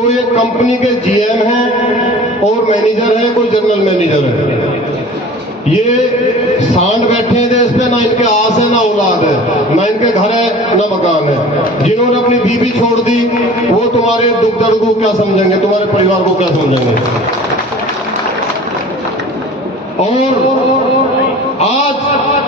तो ये कंपनी के जीएम हैं और मैनेजर हैं, कोई जनरल मैनेजर है। ये सांड बैठे हैं देश पे, ना इनके आस है ना औलाद है, ना इनके घर है ना मकान है। जिन्होंने अपनी बीवी छोड़ दी वो तुम्हारे दुख दर्द को क्या समझेंगे, तुम्हारे परिवार को क्या समझेंगे। और आज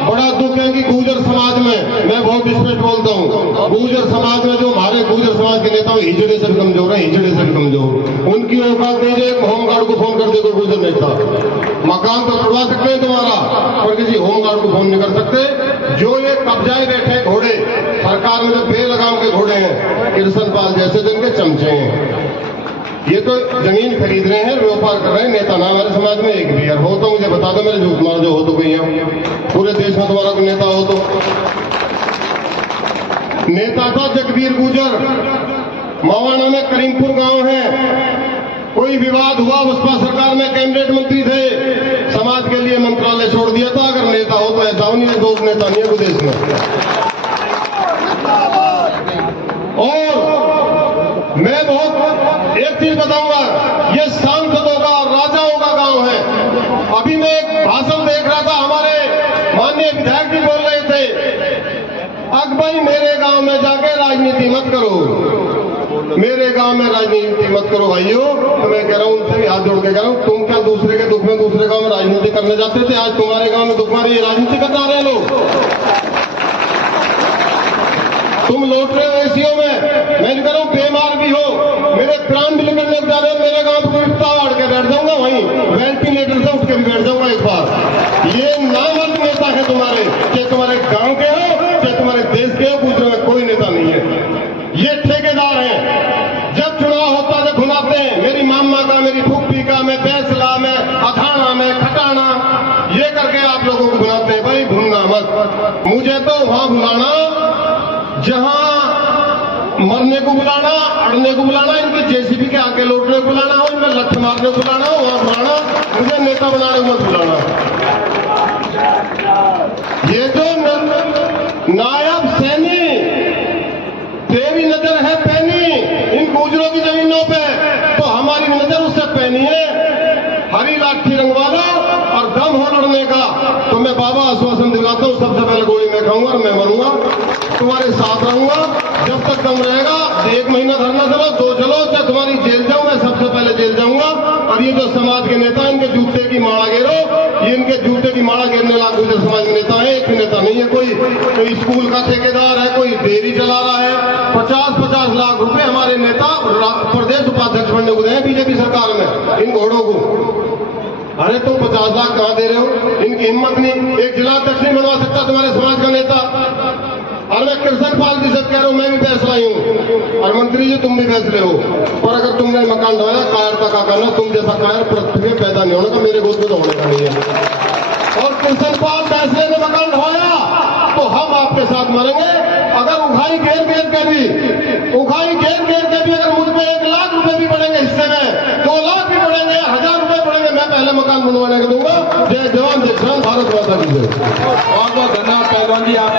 बड़ा दुख है कि गुर्जर समाज में, मैं बहुत स्पष्ट बोलता हूँ, गुर्जर समाज में जो हमारे गुर्जर समाज के नेता हिजड़े से भी कमजोर है, हिजड़े से भी कमजोर। उनकी औकात नहीं है होमगार्ड को फोन कर दे कोई गुर्जर नेता। मकान तो तोड़वा सकते हैं तुम्हारा, पर किसी होमगार्ड को फोन नहीं कर सकते। जो ये कब्जाए बैठे घोड़े, सरकार में जो बेलगाम के घोड़े हैं, कृष्णपाल जैसे दिन के चमचे हैं। ये तो जमीन खरीद रहे हैं, व्यापार कर रहे हैं। नेता ना हमारे समाज में एक भी यार हो तो मुझे बता दो, मेरे झूठ मार जो हो तो कोई है पूरे देश में तुम्हारा कोई नेता हो तो। नेता था जगबीर गुर्जर, मवाना में करीमपुर गांव है। कोई विवाद हुआ, बसपा सरकार में कैबिनेट मंत्री थे, समाज के लिए मंत्रालय छोड़ दिया था। अगर नेता हो तो ऐसा हो, नहीं दो नेता नहीं है देश में। और मैं बहुत एक चीज बताऊंगा, ये सांसदों का और राजाओं का गांव है। अभी मैं एक भाषण देख रहा था, हमारे माननीय विधायक जी बोल रहे थे, अब भाई मेरे गांव में जाके राजनीति मत करो, मेरे गांव में राजनीति मत करो भाइयों। तो मैं कह रहा हूं, उनसे भी हाथ जोड़ के कह रहा हूं, तुम क्या दूसरे के दुख में दूसरे गांव में राजनीति करने जाते थे? आज तुम्हारे गांव में दुख मारी राजनीति करना रहे लोग। तुम लौट रहे हो एसीओ में, मैं कह रहा हूं बीमार भी हो, मेरे प्राण भी निकलने जा रहे हो, मेरे गांव को अड़ के बैठ जाऊंगा, वहीं वेंटिलेटर से उठ के भी बैठ जाऊंगा एक बार। ये नामर्द नेता है तुम्हारे, चाहे तुम्हारे गांव के हो चाहे तुम्हारे देश के हो, गुजरात में कोई नेता नहीं है। ये ठेकेदार हैं, जब चुनाव होता है घुमाते हैं, मेरी मामा का, मेरी फुप्पी का, मैं फैसला में, अथाना में, खटाना, ये करके आप लोगों को बुलाते हैं। भाई भूलना मत, मुझे तो वहां बुलाना जहां मरने को बुलाना, अड़ने को बुलाना, इनके जेसीबी के आगे लौटने को बुलाना हो, इनमें लठ मारने को बुलाना हो, वहां बुलाना, मुझे नेता बनाने को मत बुलाना। ये जो नायब सैनी, तेरी नजर है पैनी इन गुजरों की जमीनों पे, तो हमारी नजर उससे पैनी है। हरी लाठी रंगवा लो और दम हो लड़ने का, तो मैं बाबा आश्वासन दिलाता हूं, सबसे पहले गोली मैं खाऊंगा और मैं मरूंगा, तुम्हारे साथ रहूंगा जब तक दम रहेगा। 1 महीना धरना चलो, 2 चलो, चाहे तुम्हारी जेल जाऊं, मैं सबसे पहले जेल जाऊंगा। और ये जो समाज के नेता, इनके जूते की माला घेरो, ये इनके जूते की माला घेरने वाला गुजर समाज के नेता है, एक नेता नहीं है। कोई स्कूल का ठेकेदार है, कोई डेयरी चला रहा है, 50-50 लाख रुपए हमारे नेता प्रदेश उपाध्यक्ष बनने को दे बीजेपी सरकार में इन घोड़ों को। अरे तुम 50 लाख कहां दे रहे हो? इनकी हिम्मत नहीं, एक जिलाध्यक्ष नहीं बनवा सकता तुम्हारे समाज का नेता। और मैं कृष्णपाल जी से कह रहा हूं, मैं भी फैसला ही हूं, और मंत्री जी तुम भी फैसले हो। पर अगर तुमने मकान ढाया, कायरता का करना, तुम जैसा कायर पृथ्वी में पैदा नहीं होने का, मेरे गोद में तो होने का नहीं है। और कृष्णपाल फैसले ने मकान ढाया तो हम आपके साथ मरेंगे। अगर उघाई घेर घेर के भी अगर मुझ पर 1 लाख रुपए भी बढ़ेंगे हिस्से में, 2 लाख भी बढ़ेंगे, 1000 रुपए बढ़ेंगे, मैं पहले मकान बनवाने के दूंगा। जय जवान जय किसान, भारत माता की जय। बहुत बहुत धन्यवाद पहलवान जी। आप